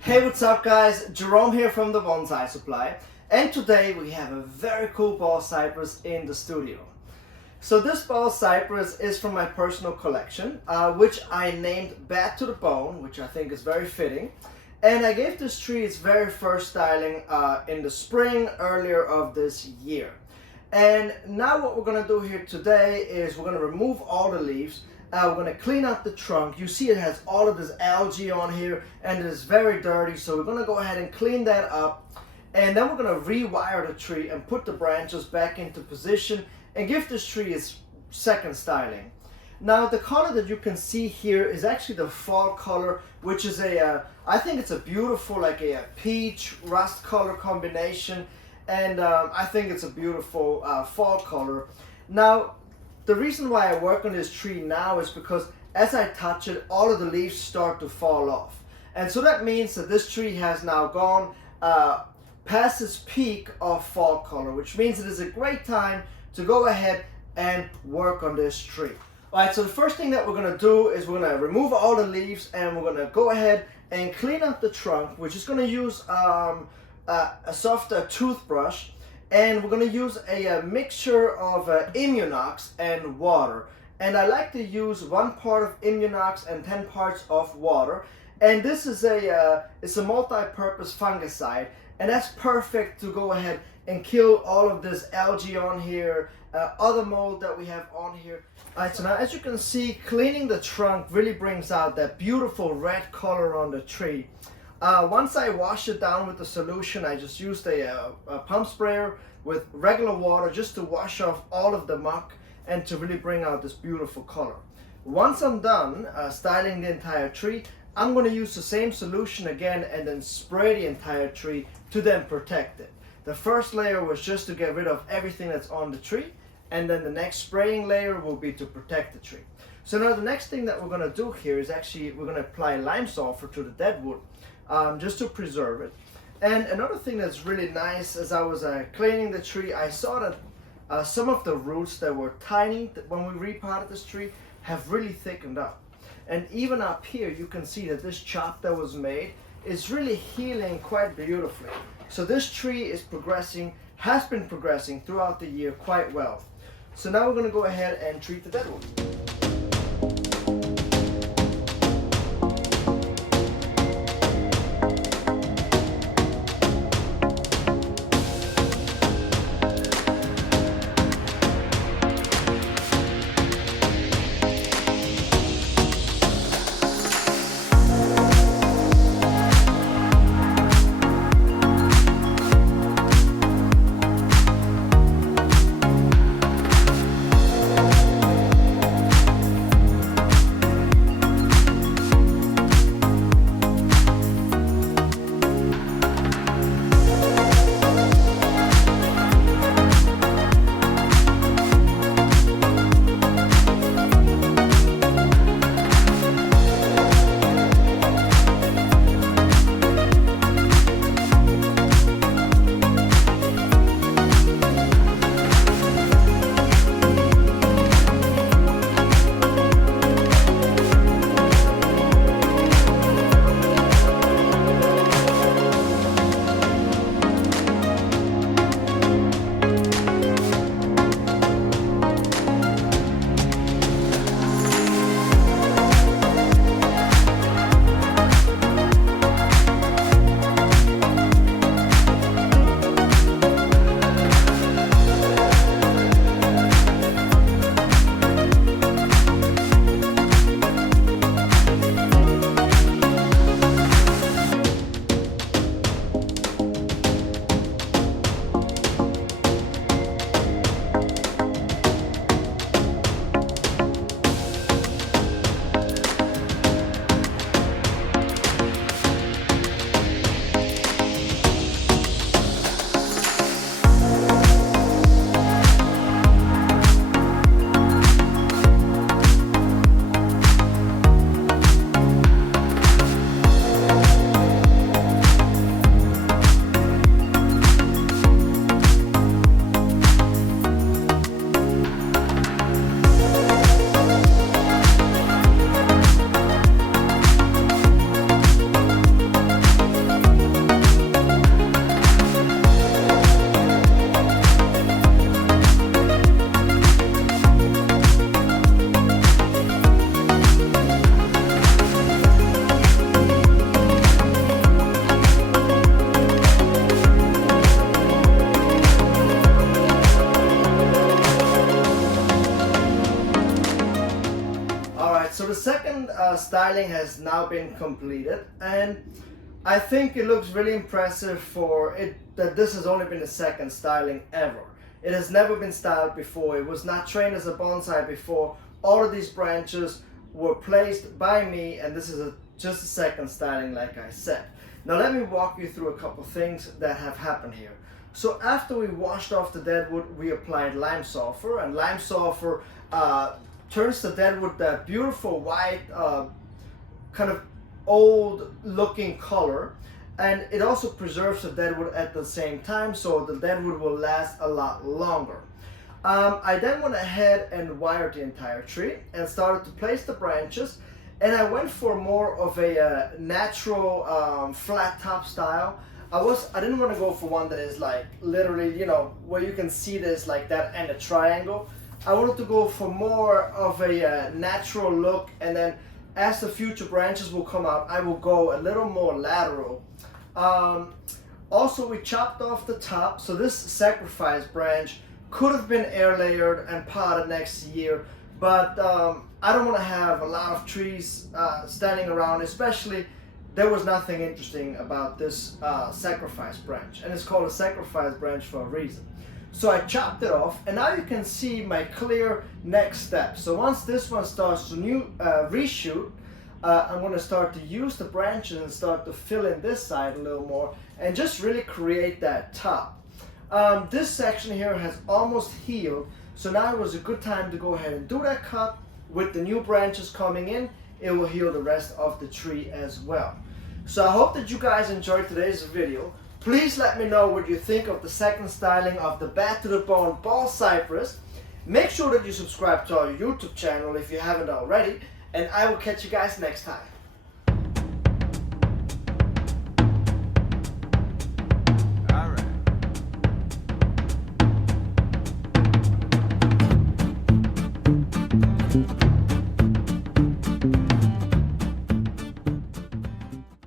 Hey, what's up guys? Jerome here from the Bonsai Supply, and today we have a very cool ball cypress in the studio. So this ball cypress is from my personal collection, which I named Bad to the Bone, which I think is very fitting. And I gave this tree its very first styling in the spring earlier of this year. And now what we're going to do here today is we're going to remove all the leaves. We're going to clean up the trunk. You see it has all of this algae on here and it is very dirty, so we're going to go ahead and clean that up, and then we're going to rewire the tree and put the branches back into position and give this tree its second styling. Now the color that you can see here is actually the fall color, which is I think it's a beautiful, like a peach rust color combination, and I think it's a beautiful fall color. Now the reason why I work on this tree now is because as I touch it, all of the leaves start to fall off. And so that means that this tree has now gone past its peak of fall color, which means it is a great time to go ahead and work on this tree. Alright, so the first thing that we're going to do is we're going to remove all the leaves, and we're going to go ahead and clean up the trunk, which is going to use a soft toothbrush. And we're going to use a mixture of Immunox and water. And I like to use 1 part of Immunox and 10 parts of water. And this is it's a multi-purpose fungicide, and that's perfect to go ahead and kill all of this algae on here, other mold that we have on here. Alright, so now as you can see, cleaning the trunk really brings out that beautiful red color on the tree. Once I wash it down with the solution, I just used a pump sprayer with regular water just to wash off all of the muck and to really bring out this beautiful color. Once I'm done styling the entire tree, I'm going to use the same solution again and then spray the entire tree to then protect it. The first layer was just to get rid of everything that's on the tree, and then the next spraying layer will be to protect the tree. So now the next thing that we're going to do here is actually we're going to apply lime sulfur to the dead wood. Just to preserve it. And another thing that's really nice, as I was cleaning the tree, I saw that some of the roots that were tiny when we repotted this tree have really thickened up. And even up here you can see that this chop that was made is really healing quite beautifully. So this tree is progressing, has been progressing throughout the year quite well. So now we're going to go ahead and treat the dead wood. the second styling has now been completed, and I think it looks really impressive for it that this has only been the second styling ever. It has never been styled before. It was not trained as a bonsai before. All of these branches were placed by me, and this is just a second styling, like I said. Now let me walk you through a couple things that have happened here. So after we washed off the dead wood, we applied lime sulfur, and lime sulfur turns the dead wood that beautiful white, kind of old looking color, and it also preserves the dead wood at the same time, so the dead wood will last a lot longer. I then went ahead and wired the entire tree and started to place the branches, and I went for more of a natural flat top style. I didn't want to go for one that is like literally, you know, where you can see this like that and a triangle. I wanted to go for more of a natural look, and then as the future branches will come out, I will go a little more lateral. Also, we chopped off the top, so this sacrifice branch could have been air layered and potted next year, but I don't want to have a lot of trees standing around, especially there was nothing interesting about this sacrifice branch, and it's called a sacrifice branch for a reason. So I chopped it off, and now you can see my clear next step. So once this one starts to reshoot, I'm going to start to use the branches and start to fill in this side a little more and just really create that top. This section here has almost healed, so now it was a good time to go ahead and do that cut. With the new branches coming in, it will heal the rest of the tree as well. So I hope that you guys enjoyed today's video. Please let me know what you think of the second styling of the Bad to the Bone Ball Cypress. Make sure that you subscribe to our YouTube channel if you haven't already, and I will catch you guys next time. All right.